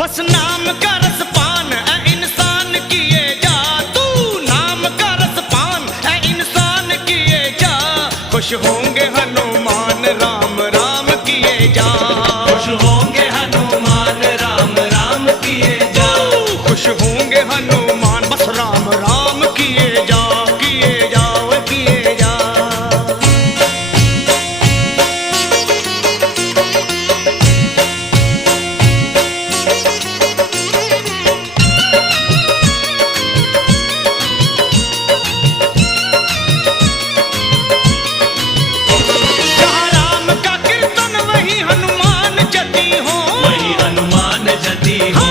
बस नाम का रसपान है इंसान किए जा, तू नाम का रसपान है इंसान किए जा। खुश होंगे हनुमान राम राम किए जा, खुश होंगे हनुमान राम राम किए जा। खुश होंगे हनुमान बस राम राम किए जा, किए जा वे किए जा। जहाँ राम का कीर्तन वही हनुमान जति हो, वही हनुमान जति हो।